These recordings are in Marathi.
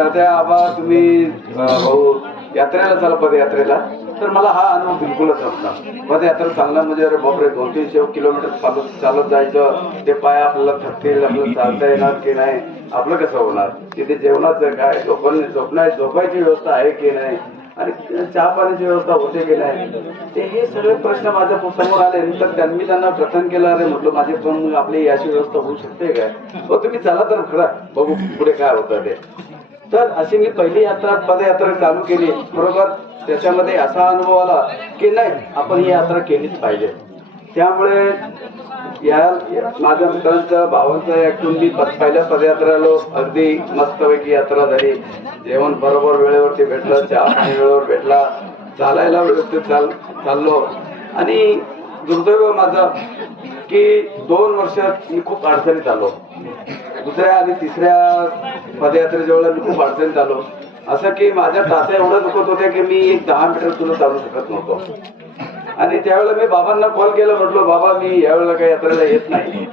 सरत्या आबा तुम्ही भाऊ यात्रेला चाला पदयात्रेला. तर मला हा अनुभव बिलकुलच नव्हता. पदयात्रा चालणं म्हणजे अरे बापरे दोन तीनशे किलोमीटर चालत चालत जायचं. ते पाय आपल्याला थकतील आपल्याला चालता येणार की नाही? आपलं कसं होणार? तिथे जेवणाचं काय? झोपण झोपणार झोपायची व्यवस्था आहे की नाही? आणि चहा पाण्याची व्यवस्था होते की नाही? ते हे सगळे प्रश्न माझ्यासमोर आले. नंतर त्यांनी त्यांना प्रथम केलं अरे म्हटलं माझे पण आपली याची व्यवस्था होऊ शकते काय? हो, तुम्ही चला तर खरा. बघू पुढे काय होतं ते. तर अशी मी पहिली यात्रा पदयात्रा चालू केली. बरोबर? त्याच्यामध्ये असा अनुभव आला की नाही आपण ही यात्रा केलीच पाहिजे. त्यामुळे या माझ्या मित्रांच्या भावांचं ऐकून मी पहिल्या पदयात्रा आलो अगदी मस्तपैकी यात्रा झाली. जेवण बरोबर वेळेवरती भेटलं चहा पाणी वेळेवर भेटला. चालायला व्यवस्थित चाल चाललो. आणि दुर्दैव माझं की दोन वर्षात मी खूप अडचणीत आलो. दुसऱ्या आणि तिसऱ्या पदयात्रेजवळ मी खूप अडचणीत आलो असं की माझ्या तात्या एवढं दुखत होत्या की मी एक दहा मीटर सुद्धा चालू शकत नव्हतो. आणि त्यावेळेला मी बाबांना कॉल केला म्हटलो बाबा मी यावेळेला काही यात्रेला येत नाही.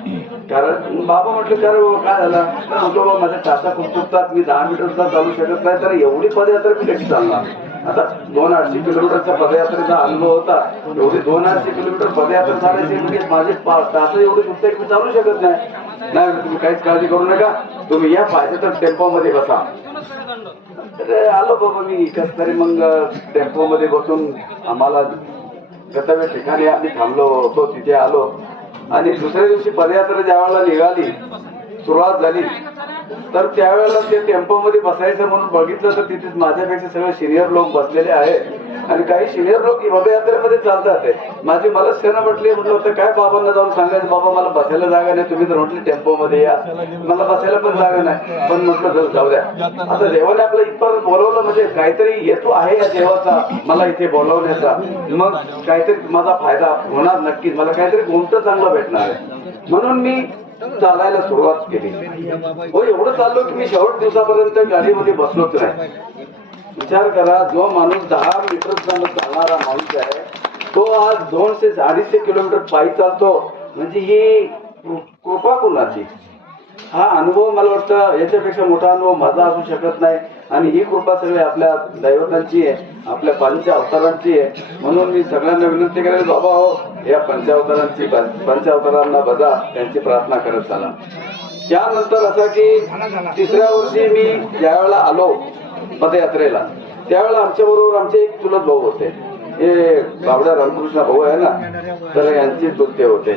कारण बाबा म्हटलं कारण बाबा काय झालं? म्हटलं बाबा माझ्या तासा खूप दुखतात मी दहा मीटर सुद्धा चालू शकत नाही तर एवढी पदयात्रा मी कशी चालणार? आता दोन आठशे किलोमीटरचा पदयात्रेचा अनुभव होता. एवढी दोन आठशे किलोमीटर पदयात्रा चालायची म्हणजे माझे तास एवढे दुखते की मी चालू शकत नाही. नाही तुम्ही काहीच काळजी करू नका. तुम्ही या पाहिजे तर टेम्पो मध्ये बसा. तर आलो बाबा मी. कस तरी मग टेम्पो मध्ये बसून आम्हाला गतव्य ठिकाणी आम्ही थांबलो होतो तिथे आलो. आणि दुसऱ्या दिवशी पदयात्रा ज्या वेळेला निघाली सुरुवात झाली तर त्यावेळेला ते टेम्पो मध्ये बसायचं म्हणून बघितलं तर तिथे माझ्यापेक्षा सगळे सिनियर लोक बसलेले आहेत. आणि काही सिनियर लोक पदयात्रेमध्ये चालतात माझी मला सेना म्हटली म्हटलं होतं काय बाबांना जाऊन सांगायचं? बाबा मला बसायला जागा नाही तुम्ही तर म्हटले टेम्पो मध्ये या. मला बसायला पण जागा नाही. पण म्हटलं चल जाऊ द्या. आता देवाने आपलं इथपर्यंत बोलवलं म्हणजे काहीतरी हेतू आहे या देवाचा मला इथे बोलवण्याचा. मग काहीतरी माझा फायदा होणार नक्कीच. मला काहीतरी कोणतं चांगलं भेटणार आहे. म्हणून मी चालायला सुरुवात केली. हो एवढं चाललो की मी शेवट दिवसापर्यंत गाडीमध्ये बसलोच नाही. विचार करा जो माणूस दहा मीटर चालणारा माणूस आहे तो आज दोनशे अडीचशे किलोमीटर पायी चालतो. म्हणजे ही कृपा कुणाची? हा अनुभव मला वाटतं याच्यापेक्षा मोठा अनुभव माझा असू शकत नाही. आणि ही कृपा सगळी आपल्या दैवतांची आहे आपल्या पंच अवतारांची आहे. म्हणून मी सगळ्यांना विनंती करेल बाबा हो या पंचावतारांची पंचावतारांना बजा त्यांची प्रार्थना करत चाला. त्यानंतर असं की तिसऱ्या वर्षी मी ज्यावेळेला आलो पदयात्रेला. त्यावेळेला आमच्या बरोबर आमचे एक चुलत भाऊ होते. हे बाबड्या रामकृष्ण भाऊ आहे ना तर यांचे चुलते होते.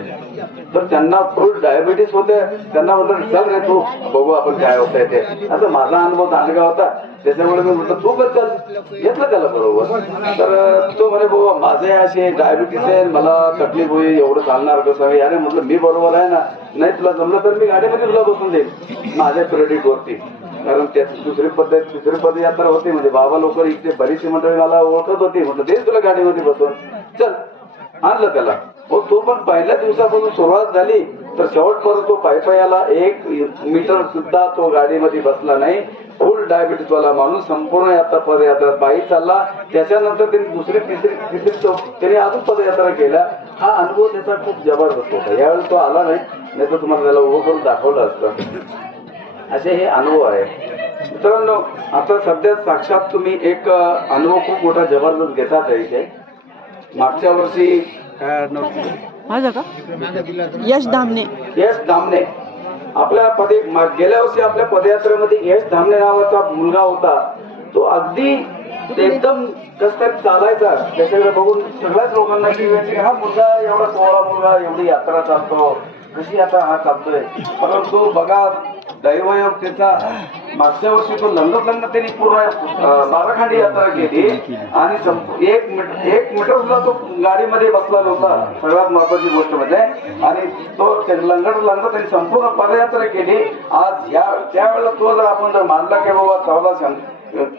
तर त्यांना फुल डायबिटीस होते. त्यांना म्हटलं चल रे तू बघू आपण काय होतंय ते. असं माझा अनुभव दांडगा होता. त्याच्यामुळे मी म्हटलं तू पण चल. घेतलं त्याला बरोबर. तर तो म्हणे बाबा माझे असे डायबिटीस आहे मला तकलीफ होईल एवढं चालणार कसं याने म्हटलं मी बरोबर आहे ना. नाही तुला जमलं तर मी गाडीमध्ये तुला बसून देईल माझ्या क्रेडिट वरती. कारण त्याची दुसरी पद्धत तिसरी पदयात्रा होती म्हणजे बाबा लोक इथे बरीचशी मंडळी मला ओळखत होती म्हटलं ते तुला गाडीमध्ये बसून. चल आणलं त्याला. हो तो पण पहिल्या दिवसापासून सुरुवात झाली तर शेवटपर्यंत तो पायपायाला एक मीटर सुद्धा तो गाडीमध्ये बसला नाही. फुल डायबिटीस वाला माणूस संपूर्ण यात्रा पदयात्रा पायी चालला. त्याच्यानंतर त्यांनी दुसरी तिसरी तिसरी तो त्याने अजून पदयात्रा केला हा अनुभव त्याचा खूप जबरदस्त होता. यावेळी तो आला नाही नाही तर तुम्हाला त्याला उभं करून दाखवलं असतं. असे हे अनुभव आहे. मित्रांनो आता सध्या साक्षात तुम्ही एक अनुभव खूप मोठा जबरदस्त घेतात आहे इथे. मागच्या वर्षी? माझं का? यश धामणे. यश धामणे. आपल्या पदे गेल्या वर्षी आपल्या पदयात्रेमध्ये यश धामणे नावाचा मुलगा होता. तो अगदी एकदम कस तरी चालायचा. त्याच्याकडे बघून सगळ्याच लोकांना की हा मुलगा एवढा कोवळा मुलगा एवढी यात्रा चालतो. कशी आता हा चालतोय? परंतु बघा दैवयोग त्याचा मागच्या वर्षी तो लंगत लंग त्यांनी पूर्ण अं, बाराखंडी यात्रा केली आणि एक मीटर एक मीटर सुद्धा तो गाडीमध्ये बसला नव्हता. सगळ्यात महत्वाची गोष्ट म्हणजे आणि तो लंगड लंग त्यांनी संपूर्ण पदयात्रा केली. आज या त्यावेळेला तो जर आपण जर मानला की बाबा चौदा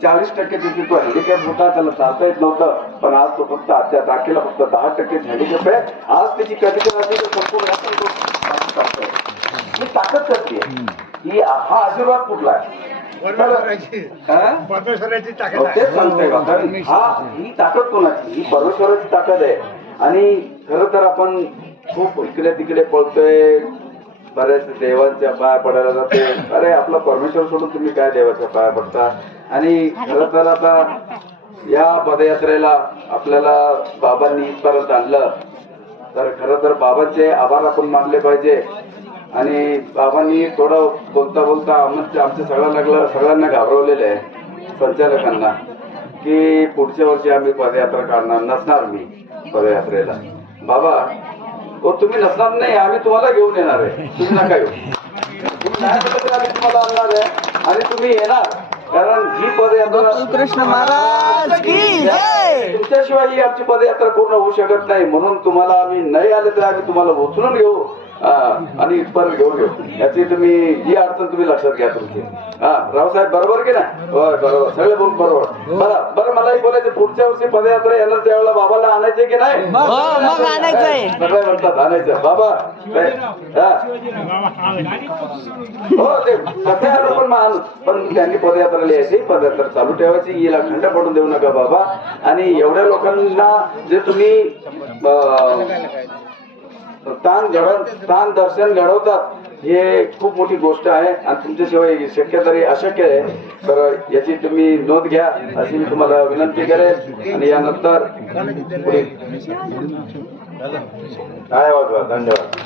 चाळीस टक्के तिथे तो हँडिकॅप होता त्याला चालता येत नव्हतं. पण आज तो फक्त आजच्या तारखेला फक्त दहा टक्के हँडिकॅप आहे. आज त्याची कधी कधी संपूर्ण यात्रा ताकद करते ही हा आशीर्वाद कुठला आहे? हा? परमेश्वराची ताकद हो, तेच सांगतोय का? हा ही ताकद कोणाची? ही परमेश्वराची ताकद आहे. आणि खरं तर आपण खूप इकडे तिकडे पळतोय. बऱ्याच देवांच्या पाया पडायला जाते. अरे आपला परमेश्वर सोडून तुम्ही काय देवाच्या पाया पडता? आणि खरं तर आता या पदयात्रेला आपल्याला बाबांनी इथपर्यंत आणलं. तर खरं तर बाबांचे आभार आपण मानले पाहिजे. आणि बाबांनी थोडं बोलता बोलता आमच्या आमच्या सगळ्यांना लागलं सगळ्यांना घाबरवलेलं आहे संचालकांना की पुढच्या वर्षी आम्ही पदयात्रा काढणार नसणार मी पदयात्रेला. बाबा हो तुम्ही नसणार नाही आम्ही तुम्हाला घेऊन येणार आहे. तुम्ही नका येऊ. तुम्ही नाही तुम्हाला आणणार आहे. आणि तुम्ही येणार. कारण ही पदयात्रा कृष्ण महाराज तुमच्याशिवाय ही आमची पदयात्रा पूर्ण होऊ शकत नाही. म्हणून तुम्हाला आम्ही नाही आले तर आम्ही तुम्हाला उचलून घेऊ. आणि इथपर्यंत घेऊन घेऊ याची तुम्ही ही अडचण तुम्ही लक्षात घ्या तुमची. हा रावसाहेब बरोबर की नाही? होय बरोबर. सगळे बोल बरोबर. बरं बरं मला एक बोलायचं पुढच्या वर्षी पदयात्रा येणार त्यावेळेला बाबाला आणायचे की नाही? हो सगळे म्हणतात आणायचं बाबा? हा. हो. ते सध्या आलो पण मान पण त्यांनी पदयात्रा लिहायची पदयात्रा चालू ठेवायची. हिला खंड पडून देऊ नका बाबा. आणि एवढ्या लोकांना जे तुम्ही ताण घडव ताण दर्शन घडवतात हे खूप मोठी गोष्ट आहे आणि तुमच्याशिवाय शक्य तरी अशक्य आहे. तर याची तुम्ही नोंद घ्या अशी मी तुम्हाला विनंती करेल आणि यानंतर काय धन्यवाद.